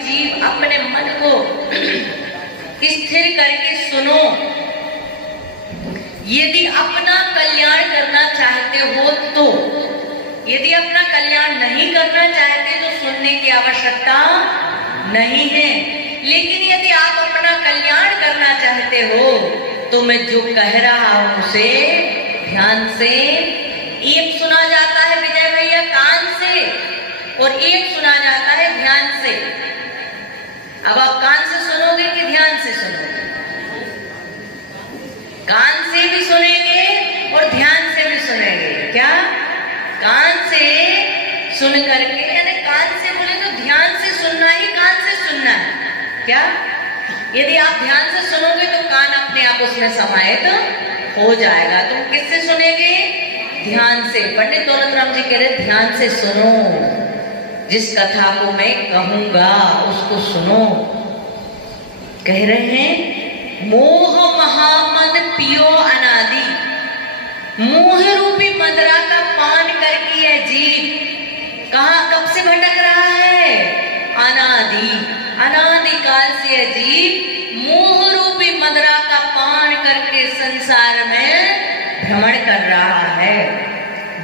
जीव अपने मन को स्थिर करके सुनो। यदि अपना कल्याण करना चाहते हो तो, यदि अपना कल्याण नहीं करना चाहते तो सुनने की आवश्यकता नहीं है। लेकिन यदि आप अपना कल्याण करना चाहते हो तो मैं जो कह रहा हूं उसे ध्यान से, एक सुना जाता है विजय भैया कान से और एक सुना जाता है ध्यान से। अब आप कान से सुनोगे कि ध्यान से सुनोगे? कान से भी सुनेंगे और ध्यान से भी सुनेंगे। क्या? कान से सुन करके, यानी कान से बोले तो ध्यान से सुनना ही कान से सुनना है। क्या? यदि आप ध्यान से सुनोगे तो कान अपने आप उसमें समाहित हो जाएगा। तुम किससे सुनेंगे? ध्यान से। पंडित दौलतराम जी कह रहे ध्यान से सुनो, जिस कथा को मैं कहूंगा उसको सुनो। कह रहे हैं मोह महामद पियो अनादि, मोह रूपी मदरा का पान करके यह जीव कहां कब से भटक रहा है? अनादि, अनादिकाल से यह जीव मोह रूपी मदरा का पान करके संसार में भ्रमण कर रहा है।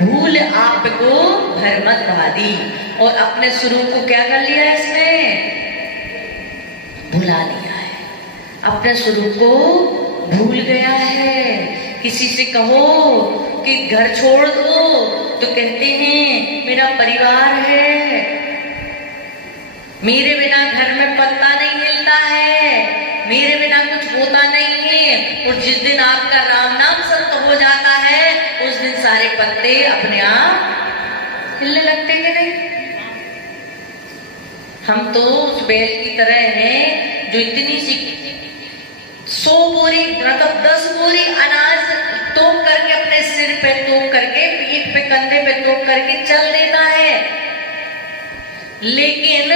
भूल आपको भरमत भादी, और अपने स्वरूप को क्या कर लिया इसने? भुला लिया है। अपने स्वरूप को भूल गया है। किसी से कहो कि घर छोड़ दो तो कहते हैं मेरा परिवार है, मेरे बिना घर में पत्ता नहीं हिलता है, मेरे बिना कुछ होता नहीं है। और जिस दिन आपका राम नाम संत हो जाता है उस दिन सारे पत्ते अपने आप हिलने लगते हैं नहीं? हम तो उस बैल की तरह हैं जो इतनी सी 100 बोरी मतलब 10 बोरी अनाज तोप करके अपने सिर पे तोप करके, पीठ पे कंधे पे तोप करके चल देता है। लेकिन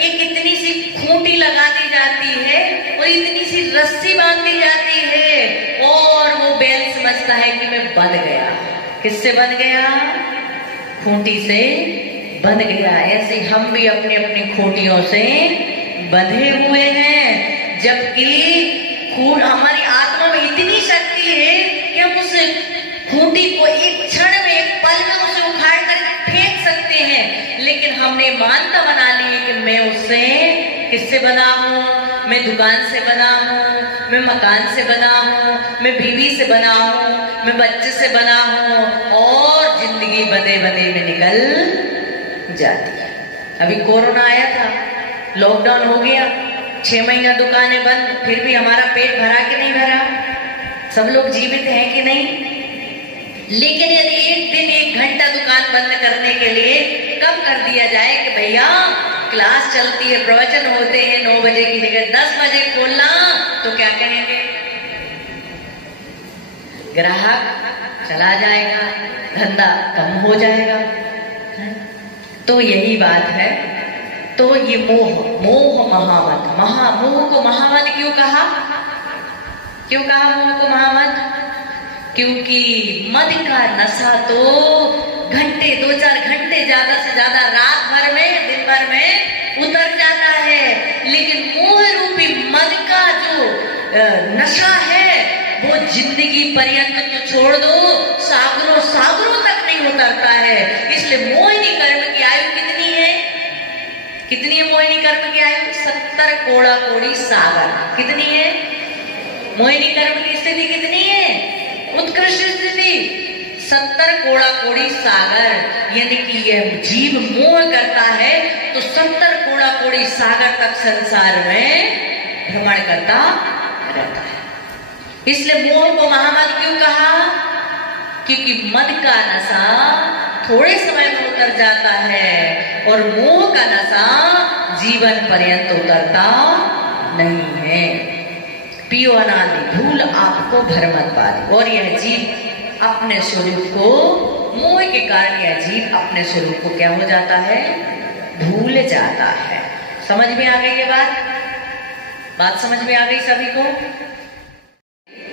एक इतनी सी खूंटी लगा दी जाती है और इतनी सी रस्सी बांध दी जाती है और वो बैल समझता है कि मैं बंध गया। किससे बंध गया? खूंटी से बंध गया। ऐसे हम भी अपनी अपनी खूंटियों से बंधे हुए हैं, जबकि हमारी आत्मा में इतनी शक्ति है कि हम उस खूंटी को एक क्षण में, एक पल में उसे उखाड़ करके फेंक सकते हैं। लेकिन हमने मान्यता बना ली है कि मैं उससे किससे बना हूं? मैं दुकान से बना हूं, मैं मकान से बना हूं, मैं बीवी से बना हूं, मैं बच्चे से बना हूं, और जिंदगी बंधे बंधे में निकल जाती है। अभी कोरोना आया था, लॉकडाउन हो गया, 6 महीना दुकानें बंद, फिर भी हमारा पेट भरा कि नहीं भरा? सब लोग जीवित हैं कि नहीं? लेकिन यदि एक दिन 1 घंटा दुकान बंद करने के लिए कब कर दिया जाए कि भैया क्लास चलती है, प्रवचन होते हैं 9 बजे की जगह 10 बजे खोलना, तो क्या कहेंगे? ग्राहक चला जाएगा, धंधा कम हो जाएगा। तो यही बात है। तो ये मोह महामद, मोह को महामद क्यों कहा? क्यों कहा मोह को महामद? क्योंकि मद का नशा तो घंटे 2-4 घंटे ज्यादा से ज्यादा रात भर में, दिन भर में उतर जाता है। लेकिन मोह रूपी मद का जो नशा है वो जिंदगी पर्यंत तो छोड़ दो, सागरों सागरों तक नहीं उतरता है। इसलिए मोहिनी कर्म की आयु कितनी है? कितनी है मोहिनी कर्म की आयु? 70 कोड़ा कोड़ी सागर। कितनी है मोहिनी कर्म की स्थिति? कितनी है? उत्कृष्ट स्थिति 70 कोड़ा कोड़ी सागर। यानी कि यह जीव मोह करता है तो 70 कोड़ा कोड़ी सागर तक संसार में भ्रमण करता रहता है। इसलिए मोह को महामद क्यों कहा? क्योंकि मद का नशा थोड़े समय में उतर जाता है और मोह का नशा जीवन पर्यंत उतरता नहीं है। पियो अनादि, भूल आपको भरमत पादी। और यह जीव अपने स्वरूप को, मोह के कारण यह जीव अपने स्वरूप को क्या हो जाता है? भूल जाता है। समझ में आ गई ये बात समझ में आ गई सभी को?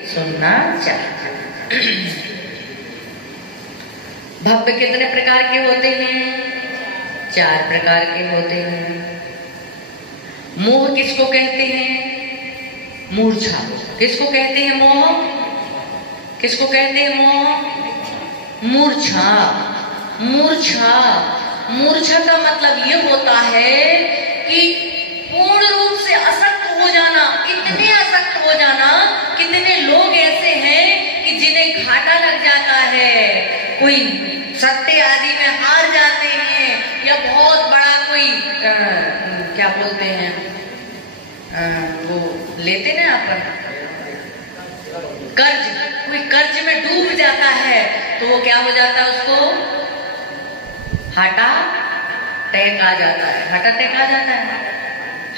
सुनना चाहिए। भव्य कितने प्रकार के होते हैं? 4 प्रकार के होते हैं। मोह किसको कहते हैं? मूर्छा। किसको कहते हैं मोह? किसको कहते हैं मोह? मूर्छा। मूर्छा, मूर्छा का मतलब ये होता है कि पूर्ण रूप से असक्त हो जाना। इतने असक्त हो जाना, कितने लोग ऐसे हैं कि जिन्हें घाटा लग जाता है, कोई सट्टे आदि में हार जाते हैं, या बहुत बड़ा कोई क्या बोलते हैं, वो लेते ना अपन कर्ज, कोई कर्ज में डूब जाता है तो वो क्या हो जाता है, उसको हार्ट अटैक आ जाता है। हार्ट अटैक आ जाता है,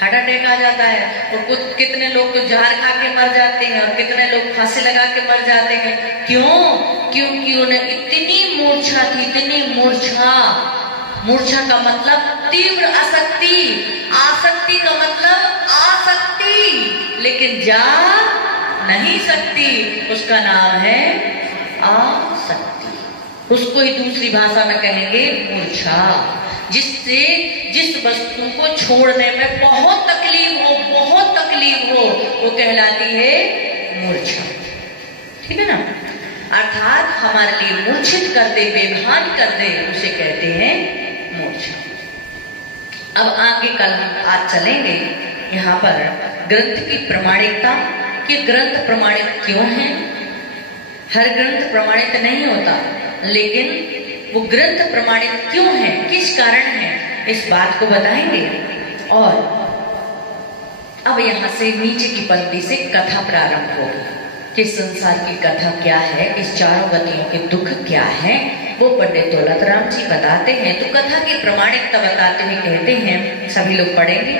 हार्ट अटैक आ जाता है। और कुछ कितने लोग तो जहर खा के मर जाते हैं और कितने लोग फांसी लगा के मर जाते हैं। क्यों? क्योंकि उन्हें इतनी मूर्छा थी, इतनी मूर्छा। मूर्छा का मतलब तीव्र आसक्ति, आसक्ति का मतलब आसक्ति, लेकिन जा नहीं सकती, उसका नाम है आसक्ति। उसको ही दूसरी भाषा में कहेंगे मूर्छा। जिससे जिस वस्तु को छोड़ने में बहुत तकलीफ हो, बहुत तकलीफ हो, वो कहलाती है मूर्छा। ठीक है ना? अर्थात हमारे लिए मूर्छित कर दे, बेभान कर दे, उसे कहते हैं मूर्छा। अब आगे कल हम आज चलेंगे यहाँ पर ग्रंथ की प्रमाणिकता, कि ग्रंथ प्रमाणित क्यों है। हर ग्रंथ प्रमाणित नहीं होता, लेकिन वो ग्रंथ प्रमाणित क्यों है, किस कारण है, इस बात को बताएंगे। और अब यहाँ से नीचे की पंक्ति से कथा प्रारंभ होगी कि संसार की कथा क्या है, इस चारों गतियों के दुख क्या है, वो पंडित दौलत राम जी बताते हैं। तो कथा की प्रमाणिकता बताते हुए कहते हैं, सभी लोग पढ़ेंगे।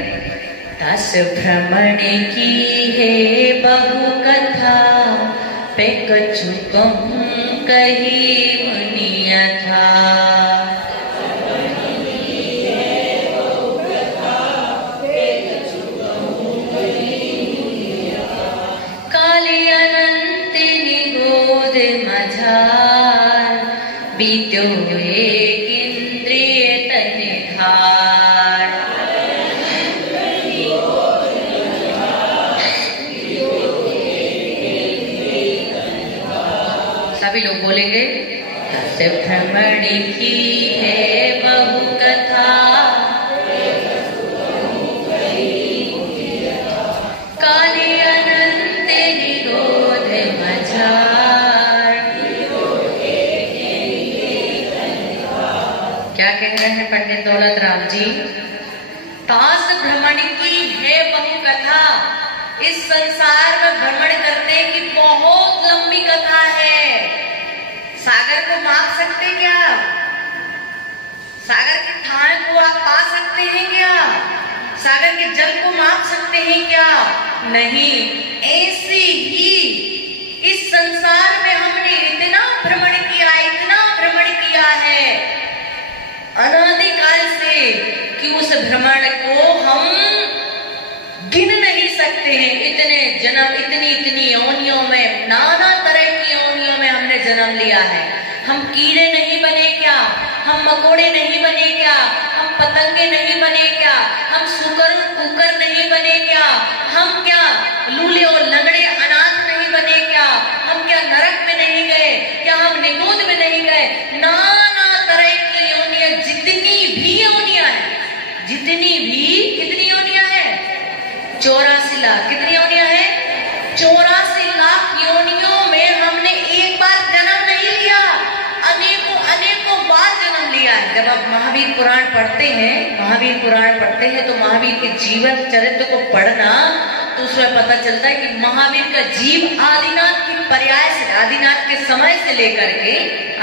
दस भ्रमण की है बहु कथा, पे कछु कहूं कही मुनिया था। काली अनंत निगोद मझार, बीत्यो एक इंद्रिय तन धार। सभी लोग बोलेंगे। दस भ्रमण की है बहु कथा, काली अनंत निगोद मझार। क्या कह रहे हैं पंडित दौलत राम जी? तास भ्रमण की है बहु कथा, इस संसार में भ्रमण करने की बहुत लंबी कथा है। सागर को माप सकते क्या? सागर की ठाए को आप पा सकते हैं क्या? सागर के जल को माप सकते हैं क्या? नहीं। ऐसे ही इस संसार में हमने इतना भ्रमण किया, इतना भ्रमण किया है अनादिकाल से कि उस भ्रमण को हम गिन नहीं सकते हैं। इतने जन्म, इतनी योनियों में, नाना तरह की योनियों में हमने जन्म लिया है। हम कीड़े नहीं बने क्या? हम मकोड़े नहीं बने क्या? हम पतंगे नहीं बने क्या? हम सुकर कुकर नहीं बने क्या? हम क्या लूले और लंगड़े अनाथ नहीं बने क्या? हम क्या नरक में नहीं गए? क्या हम निगोद में नहीं गए? नाना तरह की योनियां, जितनी भी योनियां है, जितनी भी, कितनी योनियां है? 84 लाख। कितनी योनियां है? 84 लाख योनियों में हमने एक बार जन्म नहीं लिया, अनेकों अनेकों बार जन्म लिया है। जब आप महावीर पुराण पढ़ते हैं, महावीर पुराण पढ़ते हैं तो महावीर के जीवन चरित्र को पढ़ना, तो उसमें पता चलता है कि महावीर का जीव आदिनाथ की पर्याय से, आदिनाथ के समय से लेकर के,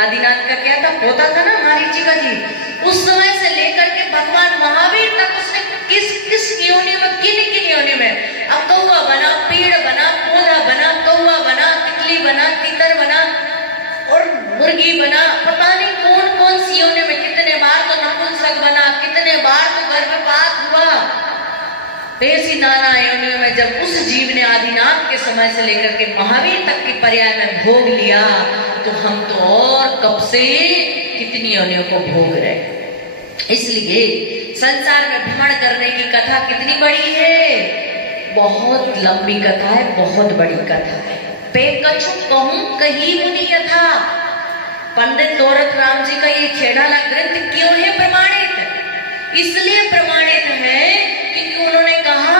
आदिनाथ का क्या था, पोता था ना मारीची का जीव, उस समय से लेकर के भगवान महावीर तक उसने किस किस योनि में, किन योनि में, अब कौवा बना, पेड़ बना, पौधा बना, कौवा बना, तितली बना, तितर बना और मुर्गी बना, पता नहीं कौन कौन सी योनि में, कितने बार तो नपुंसक बना, कितने बार तो गर्भपात हुआ। ऐसी नाना योनियों में जब उस जीव ने आदिनाथ के समय से लेकर के महावीर तक की पर्याय में भोग लिया, तो हम तो और कब से कितनी योनियों को भोग रहे। इसलिए संसार में भ्रमण करने की कथा कितनी बड़ी है, बहुत लंबी कथा है, बहुत बड़ी कथा है। पे कछु कहूं कही मुनि यथा, पंडित दौलत राम जी का ये खेड़ाला ग्रंथ क्यों है प्रमाणित? इसलिए प्रमाणित है क्योंकि उन्होंने कहा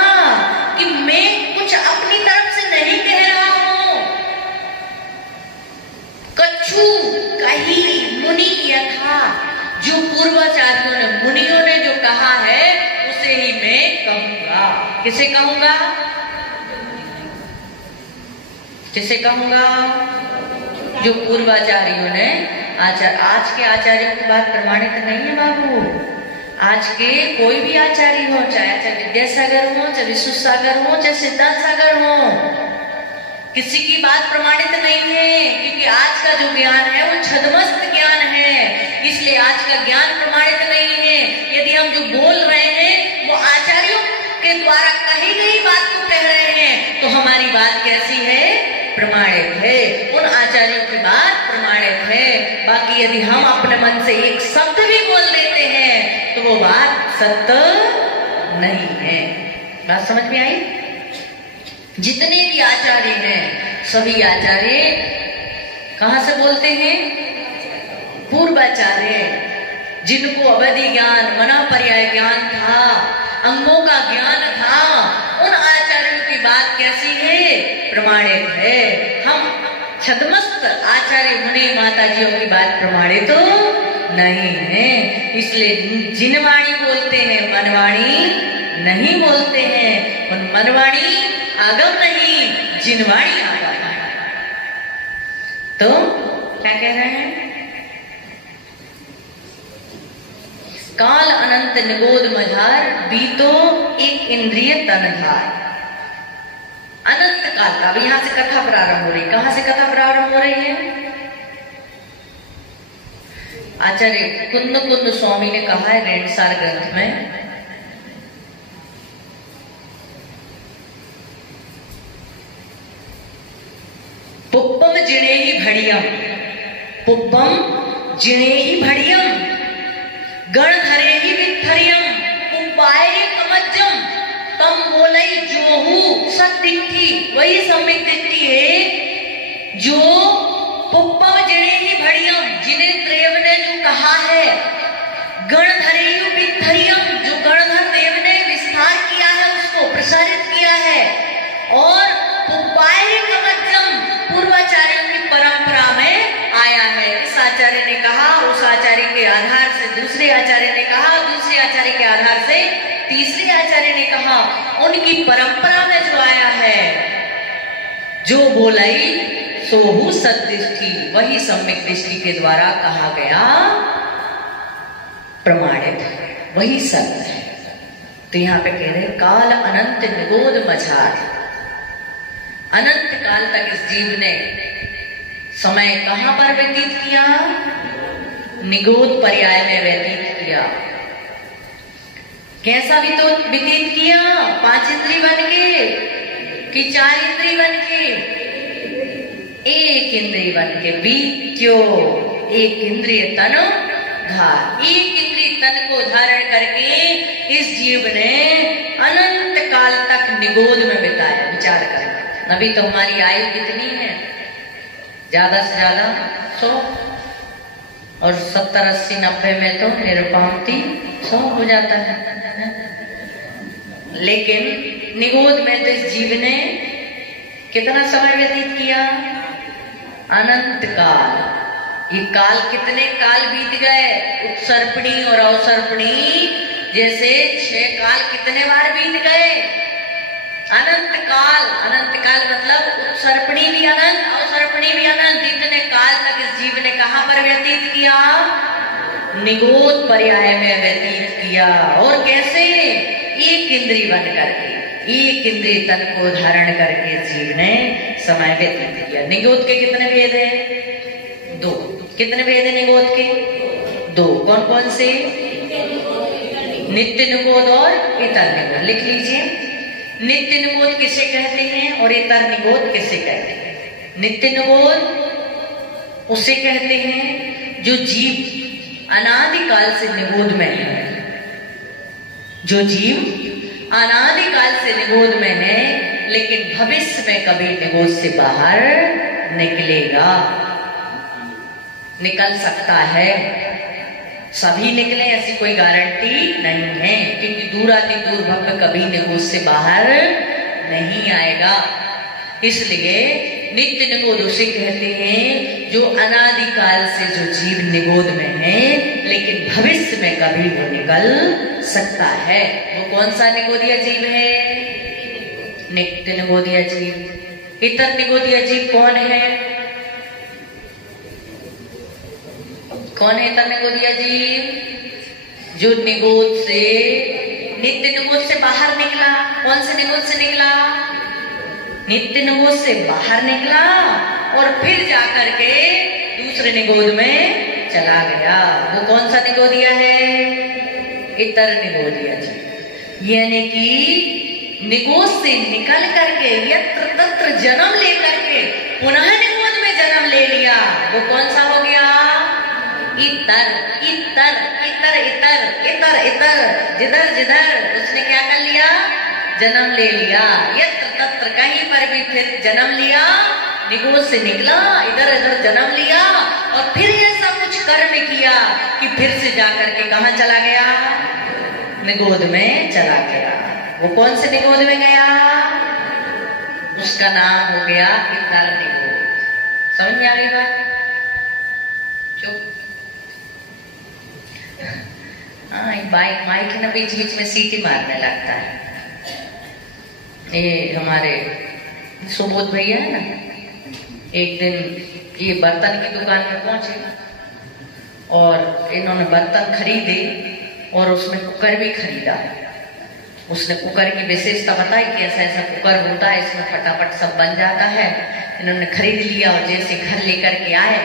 कि मैं कुछ अपनी तरफ से नहीं कह रहा हूं। कछु कही मुनि यथा, जो पूर्वाचार्यों ने मुनियों ने जो कहा है उसे ही मैं कहूंगा। किसे कहूंगा? किसे कहूंगा? जो पूर्वाचार्यों ने आज के आचार्यों की बात प्रमाणित नहीं है बाबू। आज के कोई भी आचार्य हो, चाहे विद्यासागर हो, चाहे विश्वसागर हो, चाहे सिद्धांत सागर हो, किसी की बात प्रमाणित नहीं है, क्योंकि आज का जो ज्ञान है वो छदमस्त ज्ञान है। इसलिए आज का ज्ञान प्रमाणित नहीं है। यदि हम जो बोल रहे हैं वो आचार्यों के द्वारा कही गई बात को कह रहे हैं तो हमारी बात कैसी है? प्रमाणित है। उन आचार्यों की बात प्रमाणित है। बाकी यदि हम अपने मन से एक शब्द भी बोल देते हैं तो वो बात सत्य नहीं है। बात समझ में आई? जितने भी आचार्य हैं सभी आचार्य कहां से बोलते हैं? पूर्वाचार्य, जिनको अवधि ज्ञान, मना पर्याय ज्ञान था, अंगों का ज्ञान था, उन आचार्यों की बात कैसी है? प्रमाणित है। हम छदमस्त आचार्य मुनि माताजियों की बात प्रमाणित तो नहीं है। इसलिए जिनवाणी बोलते हैं, मनवाणी नहीं बोलते हैं। उन मनवाणी आगम नहीं, जिनवाणी आगम है। तो क्या कह रहे हैं? काल अनंत निगोद मझार, बीतो एक इंद्रिय तनधार। अनंत काल का, अब यहां से कथा प्रारंभ हो रही। कहां से कथा प्रारंभ हो रही है? आचार्य कुंद कुंद स्वामी ने कहा है रेणसार ग्रंथ में, पुप्पम जिणे ही भड़ियम, पुप्पम जिणे ही भड़ियम, गण धरे ही वित्थरियम, पुप्पाए कमज्जम, तम बोलई जोहू सत्दिट्ठी। वही सम्यक दृष्टि है जो पुप्पम जिणे ही भड़ियम, जिन्हें देव ने जो कहा है, गण धरे ही वित्थरियम, जो गणधर देव ने विस्तार किया है, उसको प्रसारित किया है, और पुप्पाए कमज्जम पूर्वाचार्यों की परंपरा में आया है। इस आचार्य ने कहा, उस आचार्य के आधार से दूसरे आचार्य ने कहा, दूसरे आचार्य के आधार से तीसरे आचार्य ने कहा। उनकी परंपरा में जो आया है, जो बोलाई सोहू सदृष्टि, वही सम्यक दृष्टि के द्वारा कहा गया प्रमाणित है, वही सत्य है। तो यहाँ पे कह रहे काल अनंत निगोद मझार, अनंत काल तक इस जीव ने समय कहां पर व्यतीत किया? निगोद पर्याय में व्यतीत किया। कैसा व्यतीत किया? 5 इंद्रिय बन के कि 4 इंद्रिय बन के? 1 इंद्रिय बन के। बीत्यो 1 इंद्रिय तन धार, 1 इंद्रिय तन को धारण करके इस जीव ने अनंत काल तक निगोद में बिताया। विचार करें, अभी तो हमारी आयु कितनी है? ज्यादा से ज्यादा 100, और 70, 80, 90 में तो निरुपांति 100 हो जाता है। लेकिन निगोद में तो इस जीव ने कितना समय व्यतीत किया? अनंत काल। ये काल, कितने काल बीत गए? उत्सर्पणी और अवसर्पणी जैसे 6 काल कितने बार बीत गए? अनंत काल। अनंत काल मतलब उत्सर्पणी भी अनंत, अवसर्पणी भी अनंत। इतने काल तक इस जीव ने कहां पर व्यतीत किया? निगोद पर्याय में व्यतीत किया। और कैसे? 1 इंद्रिय बन करके, 1 इंद्रिय तन को धारण करके जीव ने समय व्यतीत किया। निगोद के कितने भेद हैं? 2। कितने भेद है निगोद के? 2। कौन कौन से? नित्य निगोद और इतर निगोद। लिख लीजिए, नित्य निगोद किसे कहते हैं और इतर निगोद किसे कहते हैं? नित्य निगोद उसे कहते हैं जो जीव अनादिकाल से निगोद में है, जो जीव अनादिकाल से निगोद में है, लेकिन भविष्य में कभी निगोद से बाहर निकलेगा, निकल सकता है। सभी निकले ऐसी कोई गारंटी नहीं है, क्योंकि दूराति दूर भक्त कभी निगोद से बाहर नहीं आएगा। इसलिए नित्य निगोद उसे कहते हैं जो अनादिकाल से जो जीव निगोद में है, लेकिन भविष्य में कभी वो निकल सकता है। वो कौन सा निगोदिया जीव है? नित्य निगोदिया जीव। इतर निगोदिया जीव कौन है? कौन है इतर निगोदिया जीव? जो निगोद से, नित्य निगोद से बाहर निकला। कौन से निगोद से निकला? नित्य निगोद से बाहर निकला और फिर जाकर के दूसरे निगोद में चला गया। वो कौन सा निगोदिया है? इतर निगोदिया जी। यानी कि निगोद से निकल करके यत्र तत्र जन्म लेकर के पुनः निगोद में जन्म ले लिया। वो कौन सा हो गया? इतर। इतर इतर इतर इतर इतर, जिधर जिधर उसने क्या कर लिया? जन्म ले लिया। यत्र तत्र, कहीं पर भी फिर जन्म लिया, निगोद से निकला, इधर इधर जन्म लिया और फिर ऐसा कुछ कर्म किया कि फिर से जाकर के कहाँ चला गया? निगोद में चला गया। वो कौन से निगोद में गया? उसका नाम हो गया इतर निगोद। समझ में आ गई बात? चुप। हाँ, माइक ना बीच बीच में सीटी मारने लगता है। ये हमारे सुबोध भैया है ना, एक दिन ये बर्तन की दुकान में पहुंचे और इन्होंने बर्तन खरीदे और उसमें कुकर भी खरीदा। उसने कुकर की विशेषता बताई कि ऐसा ऐसा कुकर होता है, इसमें फटाफट सब बन जाता है। इन्होंने खरीद लिया और जैसे घर लेकर के आए,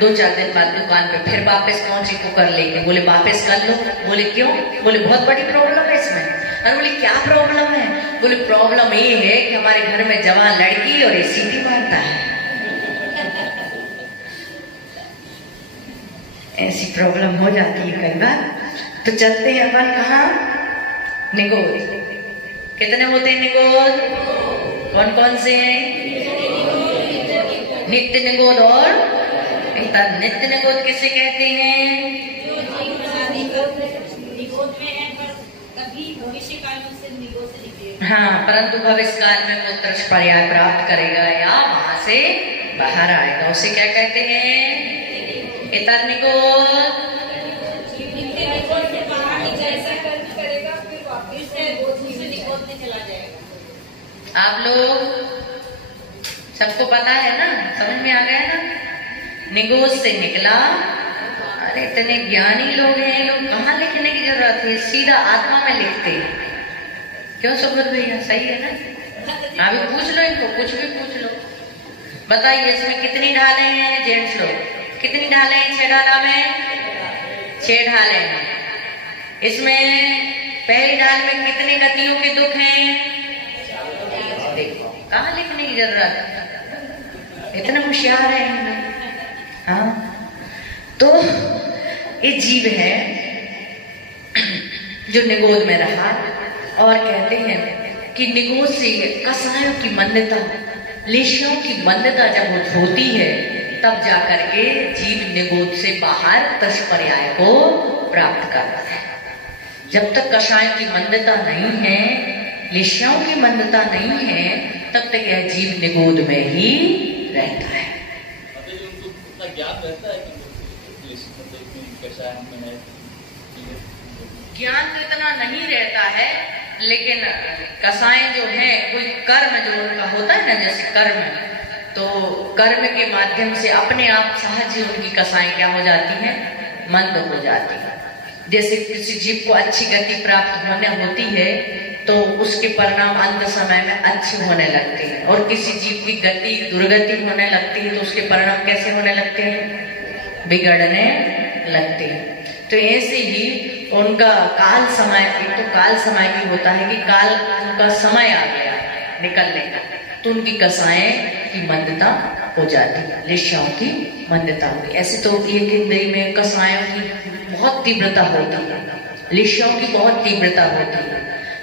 2-4 दिन बाद दुकान पे फिर वापस पहुंचे कुकर लेके। बोले वापस कर लो। बोले क्यों? बोले बहुत बड़ी प्रॉब्लम है इसमें। अरे बोले क्या प्रॉब्लम है? बोले प्रॉब्लम ये है कि हमारे घर में जवान लड़की और ये सीटी मारता है। ऐसी प्रॉब्लम हो जाती है कई बार। तो चलते हैं अपन कहाँ? निगोद। कितने होते हैं निगोद? कौन कौन से हैं? नित्य निगोद और इतर। नित्य निगोद किसे कहते हैं? हाँ, परंतु भविष्य काल में वो तृष पर्याय प्राप्त करेगा या वहां से बाहर आएगा, उसे क्या कहते हैं? इतर निगोद। आप लोग सबको पता है ना, समझ में आ गया ना? निगोद से निकला। अरे इतने ज्ञानी लोग हैं, लोग कहाँ लिखने की जरूरत है, सीधा आत्मा में लिखते हैं। क्यों सुबोध भैया? सही है ना? अभी पूछ लो इनको, कुछ भी पूछ लो। बताइए इसमें कितनी ढाले हैं जेंट्स लोग? कितनी ढाले हैं? 6 ढाला में 6 ढाले हैं। इसमें पहली ढाल में कितने गतियों के दुख हैं? देखो कहाँ लिखने की जरूरत है, इतना होशियार है हम। हाँ, तो ये जीव है जो निगोद में रहा और कहते हैं कि निगोद से कसायों की मान्यता, लेशियों की मान्यता जब होती है, तब जाकर के जीव निगोद से बाहर तत्पर्याय को प्राप्त करता है। जब तक कषायों की मान्यता नहीं है, लेशियों की मान्यता नहीं है, तब तक यह जीव निगोद में ही रहता है। ज्ञान तो इतना नहीं रहता है, लेकिन कसाएं जो है, कोई कर्म जो उनका होता है ना, जैसे कर्म, तो कर्म के माध्यम से अपने आप सहज ही उनकी कसाएं क्या हो जाती हैं? मंद हो जाती है। जैसे किसी जीव को अच्छी गति प्राप्त होने होती है तो उसके परिणाम अंत समय में अच्छे होने लगते हैं, और किसी जीव की गति दुर्गति होने लगती है तो उसके परिणाम कैसे होने लगते हैं? बिगड़ने लगते हैं। तो ऐसे ही उनका काल समय, एक तो काल समय भी होता है कि काल उनका समय आ गया निकलने का, तो उनकी कसाएं की मंदता हो जाती है, लेश्याओं की मंदता होगी। ऐसे तो एक इंद्री में कसायों की बहुत तीव्रता होती है, लेश्याओं की बहुत तीव्रता होती है,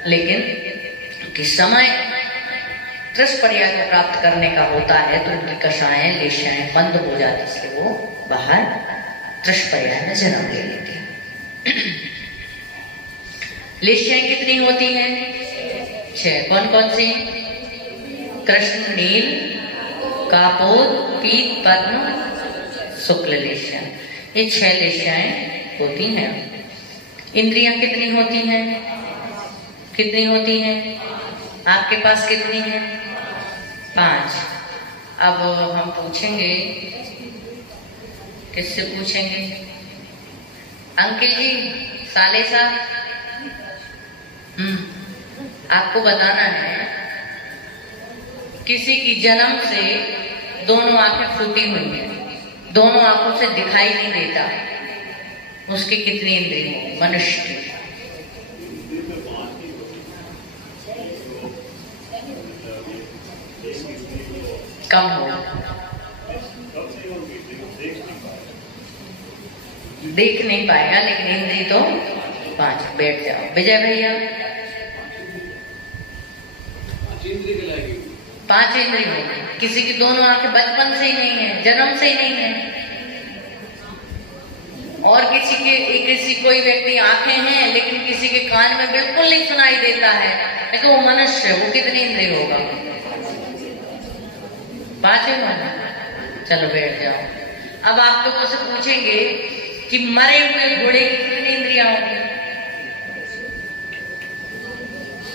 लेकिन किस समय त्रस्पर्या को प्राप्त करने का होता है तो उनकी कषाएं लेश्याएं बंद हो जाती है, इसलिए वो बाहर त्रस्पर्या में जन्म ले लेती है। लेश्याएं कितनी होती हैं? 6। कौन कौन सी? कृष्ण, नील, कापोद, पीत, पद्म, शुक्ल लेश्या, ये 6 लेश्याएं होती हैं। इंद्रियां कितनी होती हैं? कितनी होती हैं? आपके पास कितनी है? 5। अब हम पूछेंगे, किससे पूछेंगे? अंकिल जी, साले साहब, आपको बताना है किसी की जन्म से दोनों आंखें फूटी हुई हैं, दोनों आंखों से दिखाई नहीं देता, उसकी कितनी इंद्रिय? मनुष्य की कम हो, देख नहीं पाएगा, लेकिन इंद्री तो 5। बैठ जाओ विजय भैया। 5 इंद्री होगी। किसी की दोनों आंखें बचपन से ही नहीं है, जन्म से ही नहीं है, और किसी कोई व्यक्ति आंखें हैं लेकिन किसी के कान में बिल्कुल नहीं सुनाई देता है, लेकिन वो मनुष्य, वो कितनी इंद्रिय होगा? 5 होगा। चलो बैठ जाओ। अब आप लोगों से पूछेंगे कि मरे हुए घोड़े की कितनी इंद्रियां होंगी?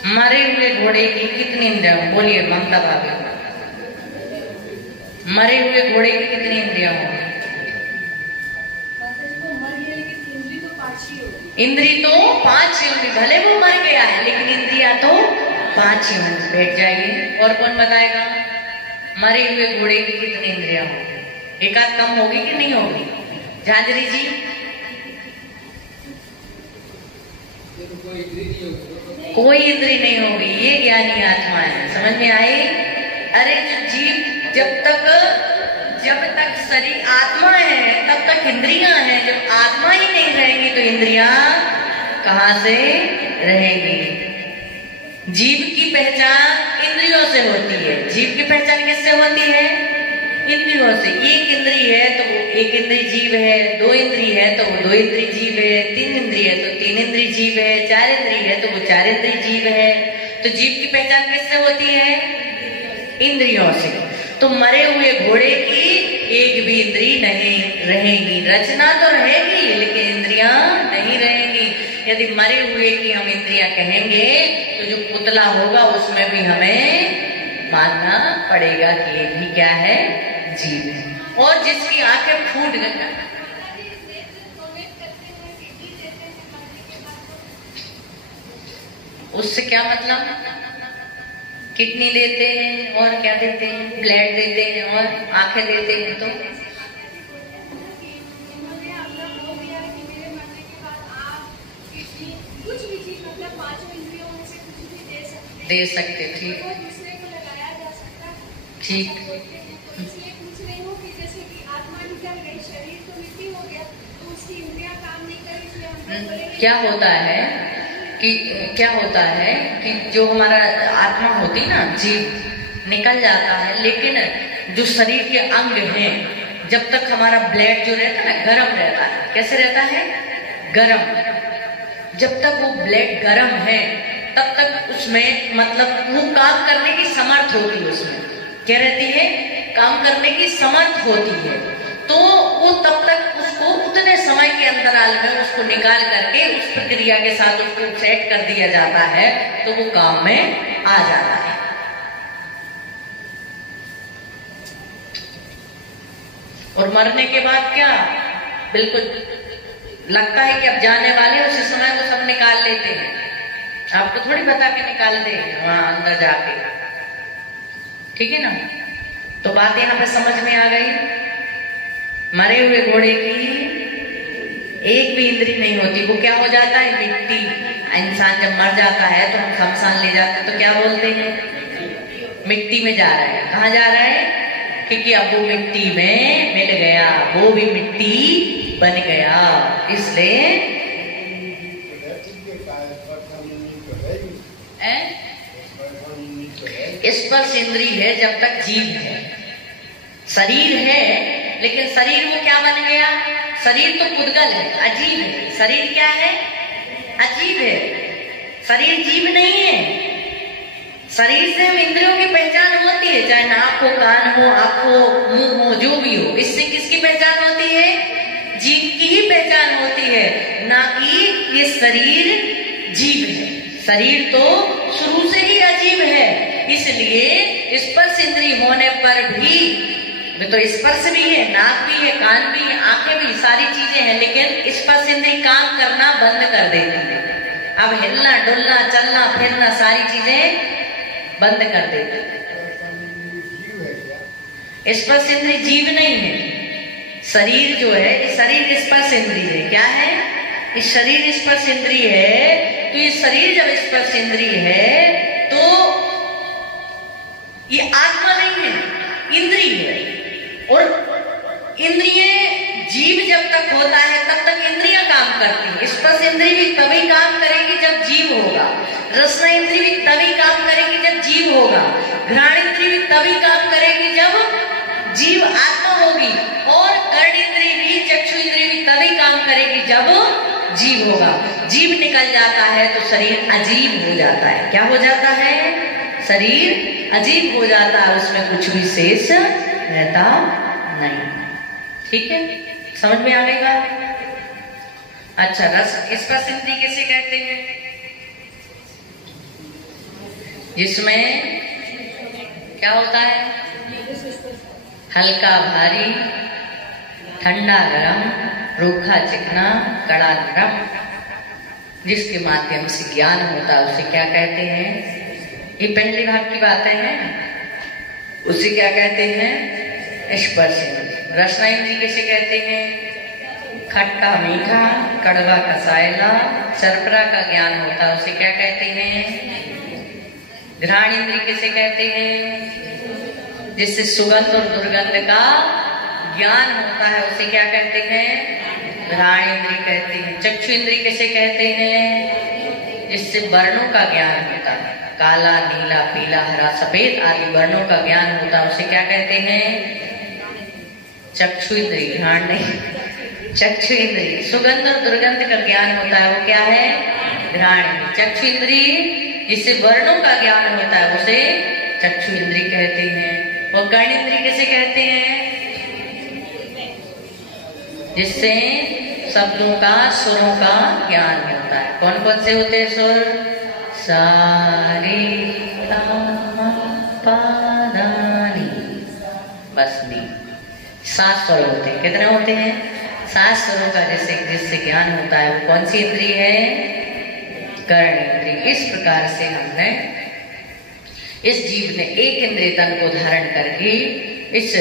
मरे हुए घोड़े की कितनी इंद्रियां? बोलिए ममता भाभी, मरे हुए घोड़े की कितनी इंद्रियां होंगी? इंद्री तो 5 होंगी, भले वो मर गया है लेकिन इंद्रियां तो 5 ही होंगी। बैठ जाइए। और कौन बताएगा मरे हुए घोड़े की कितनी इंद्रियां होंगी? एक आध कम होगी कि नहीं होगी? झांझरी जी, कोई इंद्री नहीं होगी, ये ज्ञानी आत्मा है। समझ में आई? अरे जीव जब तक शरीर आत्मा है तब तक इंद्रियां हैं, जब आत्मा ही नहीं रहेगी तो इंद्रियां कहां से रहेंगी? जीव की पहचान इंद्रियों से होती है। जीव की पहचान किससे होती है? इंद्रियों से। एक इंद्री है तो वो एक इंद्री जीव है, 2 इंद्री है तो वो 2 इंद्री जीव है, 3 इंद्री है तो 3 इंद्री जीव है, 4 इंद्री है तो वो 4 इंद्री जीव है। तो जीव की पहचान किससे होती है? इंद्रियों से। तो मरे हुए घोड़े की एक भी इंद्री नहीं रहेगी। रचना तो रहेगी लेकिन इंद्रियां नहीं रहेंगी। यदि मरे हुए की हम इंद्रियां कहेंगे तो जो पुतला होगा उसमें भी हमें मानना पड़ेगा कि ये भी क्या है? जीव है। और जिसकी आंखें फूट गई, उससे क्या मतलब? किडनी देते हैं और क्या देते हैं? ब्लड देते हैं और आंखें देते हैं। तो दे सकते। ठीक ठीक। क्या होता है कि जो हमारा आत्मा होती ना, जीव निकल जाता है, लेकिन जो शरीर के अंग हैं, जब तक हमारा ब्लड जो रहता है ना गर्म रहता है। कैसे रहता है? गर्म। जब तक वो ब्लड गर्म है तब तक उसमें मतलब वो काम करने की समर्थ होती है। उसमें क्या रहती है? काम करने की समर्थ होती है। तो वो तब तक उसको उतने समय के अंतराल में उसको निकाल करके उस प्रक्रिया के साथ उसको सेट कर दिया जाता है, तो वो काम में आ जाता है। और मरने के बाद क्या? बिल्कुल लगता है कि अब जाने वाले, उसी समय वो सब निकाल लेते हैं। आपको थोड़ी बता के निकाल दे वहां अंदर जाके। ठीक है ना? तो बात यहाँ पे समझ में आ गई। मरे हुए घोड़े की एक भी इंद्री नहीं होती। वो क्या हो जाता है? मिट्टी। इंसान जब मर जाता है तो हम शमशान ले जाते हैं तो क्या बोलते हैं? मिट्टी में जा रहा है। कहाँ जा रहा है? क्योंकि अब वो मिट्टी में मिल गया, वो भी मिट्टी बन गया। इसलिए स्पर्श इंद्रिय है जब तक जीव है। शरीर है लेकिन शरीर वो क्या बन गया? शरीर तो पुद्गल है, अजीब है। शरीर क्या है? अजीब है। शरीर जीव नहीं है। शरीर से हम इंद्रियों की पहचान होती है, चाहे नाक हो, कान हो, आंख हो, मुंह हो, जो भी हो। इससे किसकी पहचान होती है? जीव की ही पहचान होती है, ना कि ये शरीर जीव है। शरीर तो शुरू से ही अजीब है। इसलिए स्पर्श इंद्रिय होने पर भी तो स्पर्श भी है, नाक भी है, कान भी है, आंखें भी, सारी चीजें हैं, लेकिन स्पर्श इंद्रिय काम करना बंद कर देती है। अब हिलना डुलना चलना फिरना सारी चीजें बंद कर देती है। स्पर्श इंद्रिय जीव नहीं है। शरीर जो है, शरीर स्पर्श इंद्रिय है। क्या है? इस शरीर स्पर्श इंद्रिय है। तो ये शरीर जब स्पर्श इंद्रिय है तो ये आत्मा नहीं है, इंद्रिय है। और इंद्रिय जीव जब तक होता है तब तक इंद्रियां काम करती है। स्पर्श इंद्रिय भी तभी काम करेगी जब जीव होगा। रसना इंद्रिय भी तभी काम करेगी जब जीव होगा। घ्राण इंद्रिय भी तभी काम करेगी जब जीव आत्मा होगी। और कर्ण इंद्रिय भी, चक्षु इंद्रिय भी तभी काम करेगी जब जीव होगा। जीव निकल जाता है तो शरीर अजीब हो जाता है। क्या हो जाता है? शरीर अजीब हो जाता है, उसमें कुछ भी शेष रहता नहीं। ठीक है, समझ में आ गई बात? अच्छा, रस स्पर्श इंद्रिय किसे कहते हैं? जिसमें क्या होता है? हल्का भारी, ठंडा गरम, रूखा चिकना, कड़ा नरम, जिसके माध्यम से ज्ञान होता है उसे क्या कहते हैं? ये पहले भाग की बातें हैं। उसे क्या कहते हैं? स्पर्श इंद्रिय। रसना इंद्रिय किसे कहते हैं? खट्टा मीठा, कड़वा कसायला, चरपरा का ज्ञान होता है उसे क्या कहते हैं? घ्राण इंद्रिय किसे कहते हैं? जिससे सुगंध और दुर्गंध का ज्ञान होता है उसे क्या कहते हैं? घ्राण इंद्रिय कहते हैं। चक्षु इंद्रिय किसे कहते हैं? जिससे वर्णों का ज्ञान होता है, काला, नीला, पीला, हरा, सफेद आदि वर्णों का ज्ञान होता है उसे क्या कहते हैं? चक्षु इंद्रिय। घ्राण नहीं, चक्षु इंद्रिय। सुगंध और दुर्गंध का ज्ञान होता है वो क्या है? घ्राण इंद्रिय। चक्षु इंद्रिय जिससे वर्णों का ज्ञान होता है उसे चक्षु इंद्रिय कहते हैं। और कर्ण इंद्रिय किसे कहते हैं? जिससे शब्दों का, सुरों का ज्ञान होता है। कौन कौन से होते हैं सुर? सा रे गा पा धा नी, बस नी। 7 स्वर होते हैं। कितने होते हैं? 7 स्वरों का जिससे ज्ञान होता है वो कौन सी इंद्रिय है? कर्ण इंद्रिय। इस प्रकार से हमने, इस जीव ने एक इंद्रिय तन को धारण करके इस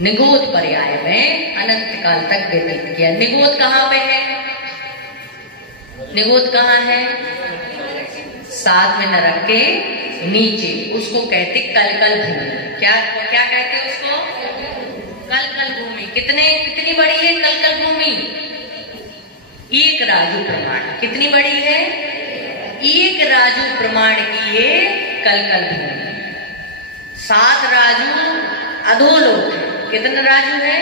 निगोद पर्याय में अनंत काल तक व्यतीत किया। निगोद कहाँ पे है? निगोद कहाँ है? 7 में न रख के नीचे, उसको कहते कलकल भूमि। क्या क्या कहते उसको? कलकल भूमि। कितनी बड़ी है कलकल भूमि? 1 राजू प्रमाण। कितनी बड़ी है? 1 राजू प्रमाण की ये कलकल भूमि। 7 राजू अधोलोक है। कितने राजू है?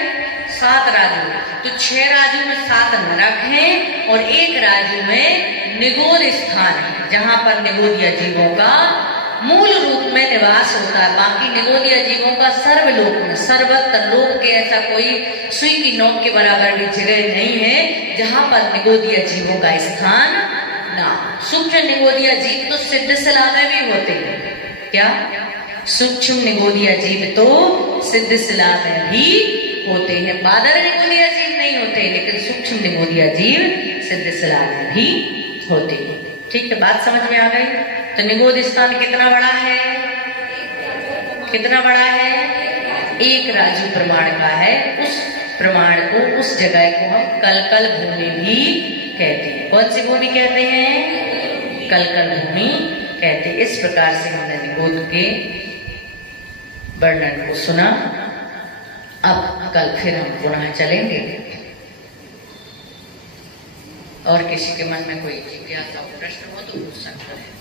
7 राजू। तो 6 राजू में 7 नरक है और 1 राजू में निगोद स्थान है, जहां पर निगोदिया जीवों का मूल रूप में निवास होता है। बाकी निगोदिया जीवों का सर्वलोक में, सर्वत्र लोक के ऐसा कोई सुई की नोक के बराबर भी जगह नहीं है जहां पर निगोदिया जीवों का स्थान ना। सूक्ष्म निगोदिया जीव तो सिद्ध शिला में भी होते हैं। क्या? सूक्ष्म निगोदिया जीव तो सिद्ध शिला में भी होते हैं। बादर निगोदिया जीव नहीं होते, लेकिन सूक्ष्म निगोदिया जीव सिद्ध शिला में भी होते हैं। ठीक है, बात समझ में आ गई? तो निगोद स्थान कितना बड़ा है? कितना बड़ा है? 1 राजू प्रमाण का है। उस प्रमाण को, उस जगह को हम कलकल भूमि भी कहते हैं। कौन सी भूमि कहते हैं? कलकल भूमि कहते। इस प्रकार से हमने निबोध के वर्णन को सुना। अब कल फिर हम पुनः चलेंगे। और किसी के मन में कोई जिज्ञासा प्रश्न हो तो पूछ सकता है।